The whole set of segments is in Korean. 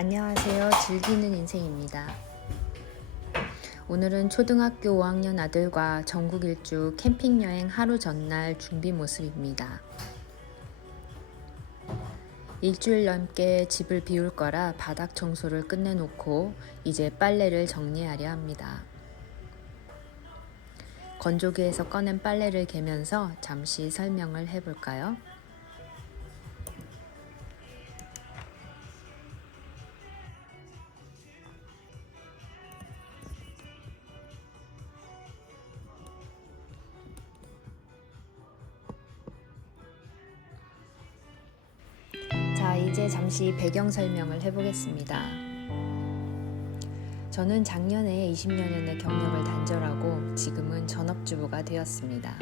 안녕하세요. 즐기는 인생입니다. 오늘은 초등학교 5학년 아들과 전국 일주 캠핑 여행 하루 전날 준비 모습입니다. 일주일 넘게 집을 비울 거라 바닥 청소를 끝내놓고 이제 빨래를 정리하려 합니다. 건조기에서 꺼낸 빨래를 개면서 잠시 설명을 해볼까요? 자, 이제 잠시 배경 설명을 해보겠습니다. 저는 작년에 20년의 경력을 단절하고 지금은 전업주부가 되었습니다.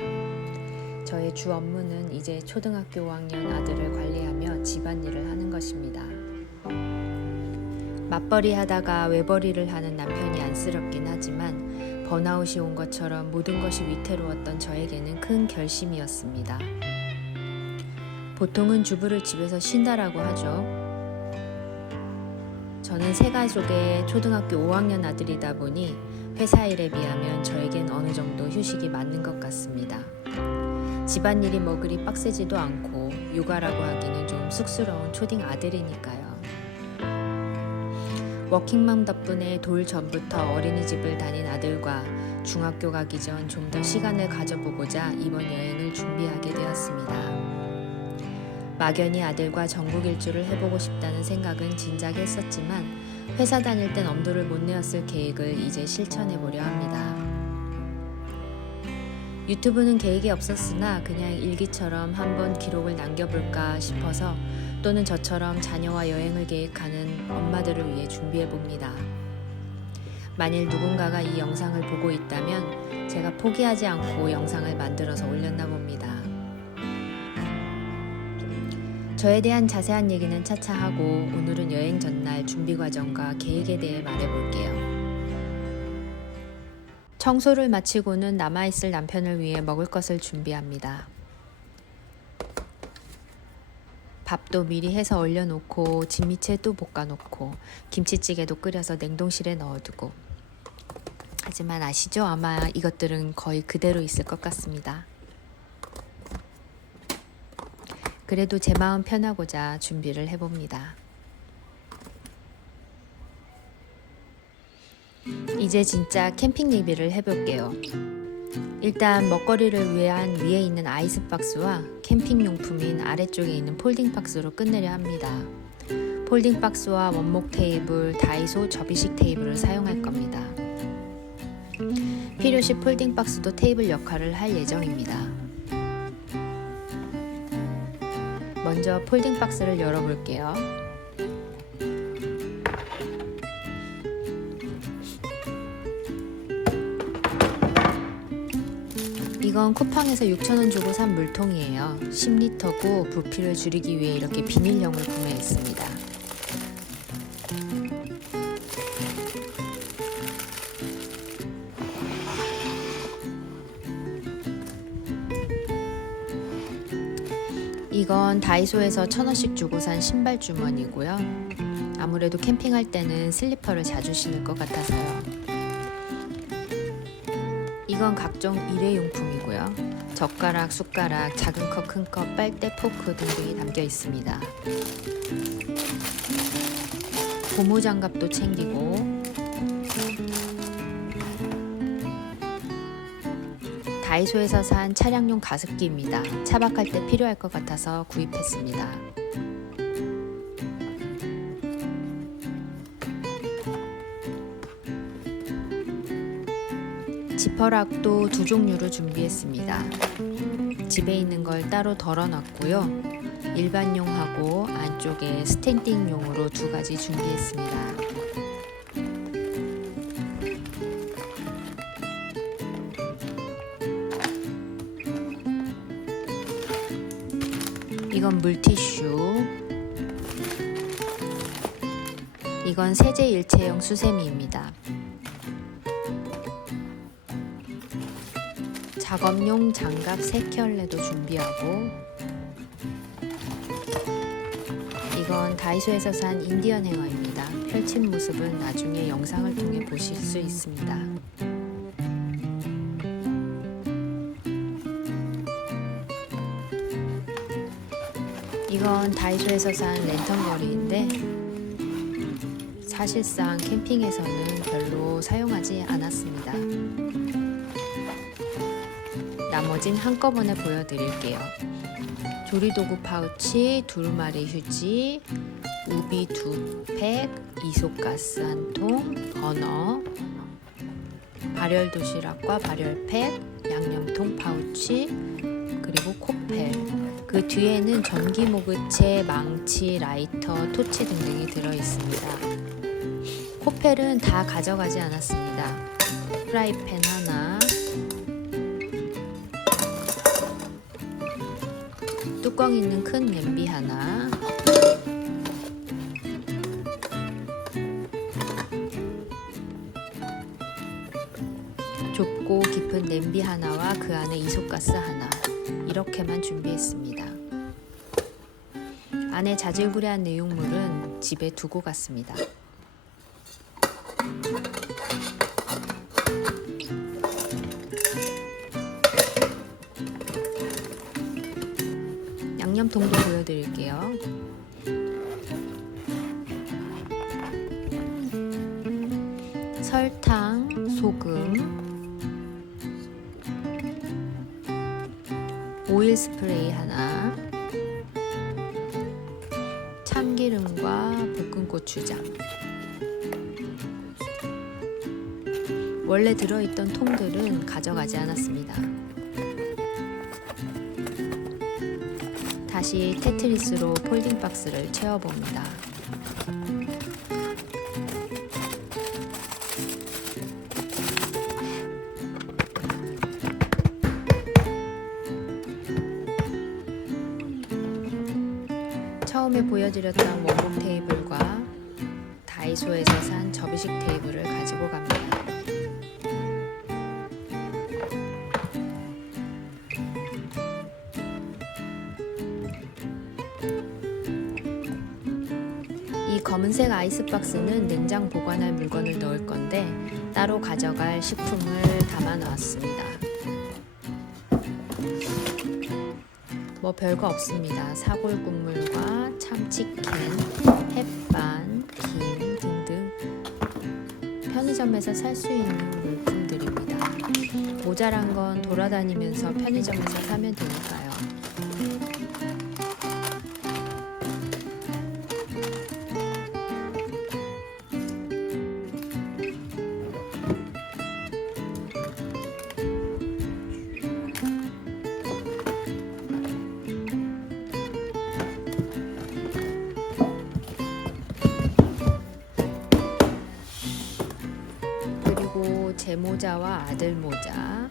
저의 주 업무는 이제 초등학교 5학년 아들을 관리하며 집안일을 하는 것입니다. 맞벌이 하다가 외벌이를 하는 남편이 안쓰럽긴 하지만 번아웃이 온 것처럼 모든 것이 위태로웠던 저에게는 큰 결심이었습니다. 보통은 주부를 집에서 쉰다라고 하죠. 저는 세 가족의 초등학교 5학년 아들이다 보니 회사 일에 비하면 저에겐 어느 정도 휴식이 맞는 것 같습니다. 집안일이 뭐 그리 빡세지도 않고 육아라고 하기는 좀 쑥스러운 초딩 아들이니까요. 워킹맘 덕분에 돌 전부터 어린이집을 다닌 아들과 중학교 가기 전 좀 더 시간을 가져보고자 이번 여행을 준비하게 되었습니다. 막연히 아들과 전국 일주를 해보고 싶다는 생각은 진작 했었지만 회사 다닐 땐 엄두를 못 내었을 계획을 이제 실천해보려 합니다. 유튜브는 계획이 없었으나 그냥 일기처럼 한번 기록을 남겨볼까 싶어서 또는 저처럼 자녀와 여행을 계획하는 엄마들을 위해 준비해봅니다. 만일 누군가가 이 영상을 보고 있다면 제가 포기하지 않고 영상을 만들어서 올렸나 봅니다. 저에 대한 자세한 얘기는 차차 하고 오늘은 여행 전날 준비 과정과 계획에 대해 말해볼게요. 청소를 마치고는 남아있을 남편을 위해 먹을 것을 준비합니다. 밥도 미리 해서 얼려놓고 진미채도 볶아놓고 김치찌개도 끓여서 냉동실에 넣어두고 하지만 아시죠? 아마 이것들은 거의 그대로 있을 것 같습니다. 그래도 제 마음 편하고자 준비를 해봅니다. 이제 진짜 캠핑 리뷰를 해볼게요. 일단 먹거리를 위한 위에 있는 아이스박스와 캠핑 용품인 아래쪽에 있는 폴딩박스로 끝내려 합니다. 폴딩박스와 원목 테이블, 다이소 접이식 테이블을 사용할 겁니다. 필요시 폴딩박스도 테이블 역할을 할 예정입니다. 먼저 폴딩 박스를 열어볼게요. 이건 쿠팡에서 6,000원 주고 산 물통이에요. 10리터고 부피를 줄이기 위해 이렇게 비닐형을 구매했습니다. 이건 다이소에서 1,000원씩 주고 산 신발 주머니고요. 아무래도 캠핑할 때는 슬리퍼를 자주 신을 것 같아서요. 이건 각종 일회용품이고요. 젓가락, 숟가락, 작은 컵, 큰 컵, 빨대, 포크 등등이 담겨 있습니다. 고무장갑도 챙기고 다이소에서 산 차량용 가습기입니다. 차박할 때 필요할 것 같아서 구입했습니다. 지퍼락도 두 종류로 준비했습니다. 집에 있는 걸 따로 덜어놨고요. 일반용하고 안쪽에 스탠딩용으로 두 가지 준비했습니다. 이건 물티슈, 이건 세제 일체형 수세미입니다. 작업용 장갑 3켤레도 준비하고, 이건 다이소에서 산 인디언 행어입니다. 펼친 모습은 나중에 영상을 통해 보실 수 있습니다. 이건 다이소에서 산 랜턴 거리인데 사실상 캠핑에서는 별로 사용하지 않았습니다. 나머진 한꺼번에 보여드릴게요. 조리도구 파우치, 두루마리 휴지, 우비 2팩, 이소가스 1통, 버너, 발열 도시락과 발열팩, 양념통 파우치, 그리고 코펠. 그 뒤에는 전기 모그채, 망치, 라이터, 토치 등등이 들어있습니다. 코펠은 다 가져가지 않았습니다. 프라이팬 하나, 뚜껑 있는 큰 냄비 하나, 좁고 깊은 냄비 하나와 그 안에 이소가스 하나, 이렇게만 준비했습니다. 안에 자질구레한 내용물은 집에 두고 갔습니다. 양념통도 보여드릴게요. 설탕, 소금, 오일 스프레이 하나, 참기름과 볶은 고추장. 원래 들어있던 통들은 가져가지 않았습니다. 다시 테트리스로 폴딩 박스를 채워봅니다. 처음에 보여드렸던 원목 테이블과 다이소에서 산 접이식 테이블을 가지고 갑니다. 이 검은색 아이스박스는 냉장 보관할 물건을 넣을 건데 따로 가져갈 식품을 담아 놓았습니다. 뭐 별거 없습니다. 사골 국물과 참치캔, 햇반, 김 등등 편의점에서 살 수 있는 물품들입니다. 모자란 건 돌아다니면서 편의점에서 사면 되니까요. 제 모자와 아들 모자,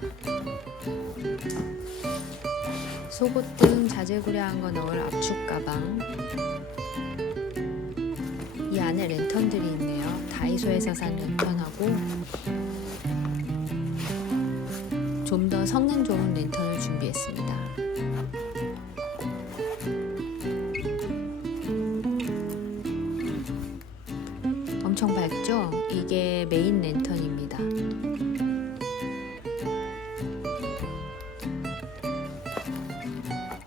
속옷 등 자질구레한 거 넣을 압축 가방. 이 안에 랜턴들이 있네요. 다이소에서 산 랜턴하고 좀 더 성능 좋은 랜턴을 준비했습니다. 엄청 밝죠? 이게 메인 랜턴입니다.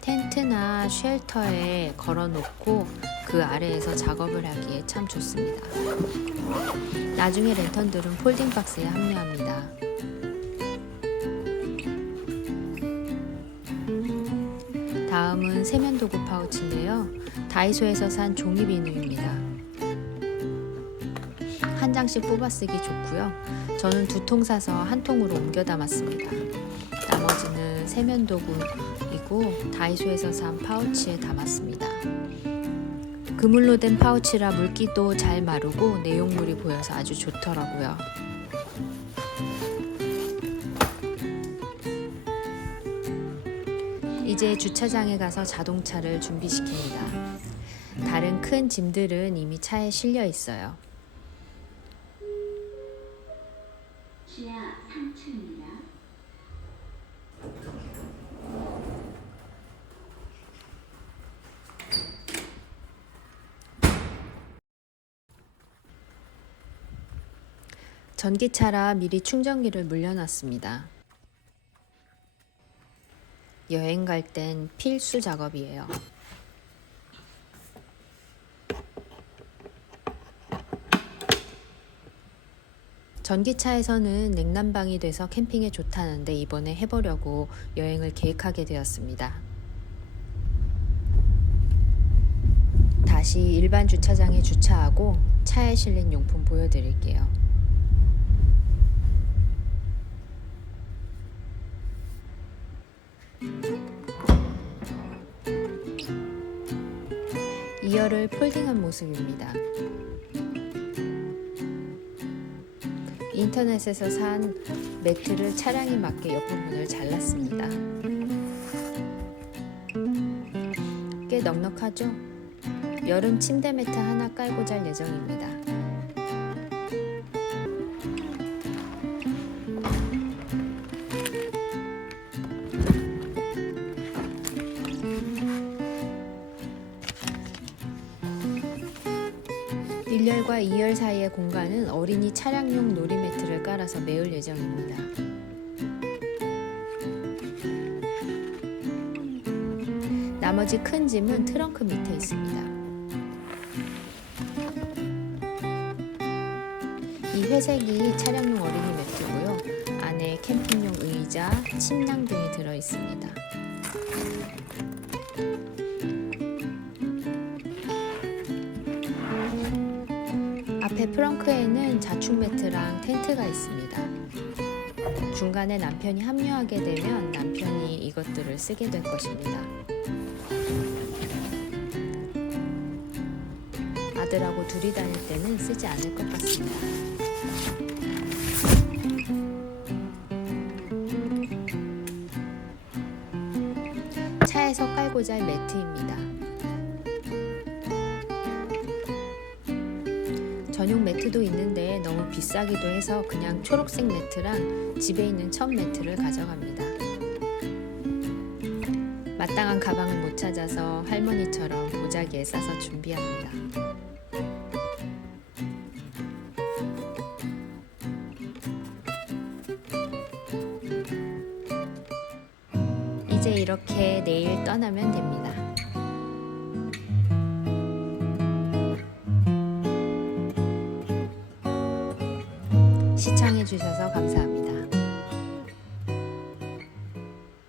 텐트나 쉘터에 걸어놓고 그 아래에서 작업을 하기에 참 좋습니다. 나중에 랜턴들은 폴딩 박스에 합류합니다. 다음은 세면도구 파우치인데요. 다이소에서 산 종이 비누입니다. 한 장씩 뽑아 쓰기 좋고요. 저는 2통 사서 한 통으로 옮겨 담았습니다. 나머지는 세면도구이고 다이소에서 산 파우치에 담았습니다. 그물로 된 파우치라 물기도 잘 마르고 내용물이 보여서 아주 좋더라고요. 이제 주차장에 가서 자동차를 준비시킵니다. 다른 큰 짐들은 이미 차에 실려 있어요. 지하 3층입니다. 전기차라 미리 충전기를 물려놨습니다. 여행 갈 땐 필수 작업이에요. 전기차에서는 냉난방이 돼서 캠핑에 좋다는데 이번에 해보려고 여행을 계획하게 되었습니다. 다시 일반 주차장에 주차하고 차에 실린 용품 보여드릴게요. 이열을 폴딩한 모습입니다. 인터넷에서 산 매트를 차량에 맞게 옆부분을 잘랐습니다. 꽤 넉넉하죠? 여름 침대 매트 하나 깔고 잘 예정입니다. (1열과 2열) 사이의 공간은 어린이 차량용 놀이매트를 깔아서 메울 예정입니다. 나머지 큰 짐은 트렁크 밑에 있습니다. 이 회색이 차량용 어린이 매트고요. 안에 캠핑용 의자, 침낭 등이 들어 있습니다. 앞에 프렁크에는 자축 매트랑 텐트가 있습니다. 중간에 남편이 합류하게 되면 남편이 이것들을 쓰게 될 것입니다. 아들하고 둘이 다닐 때는 쓰지 않을 것 같습니다. 차에서 깔고자 할 매트입니다. 전용 매트도 있는데 너무 비싸기도 해서 그냥 초록색 매트랑 집에 있는 천 매트를 가져갑니다. 마땅한 가방을 못 찾아서 할머니처럼 보자기에 싸서 준비합니다. 이제 이렇게 내일 떠나면 됩니다. 시청해주셔서 감사합니다.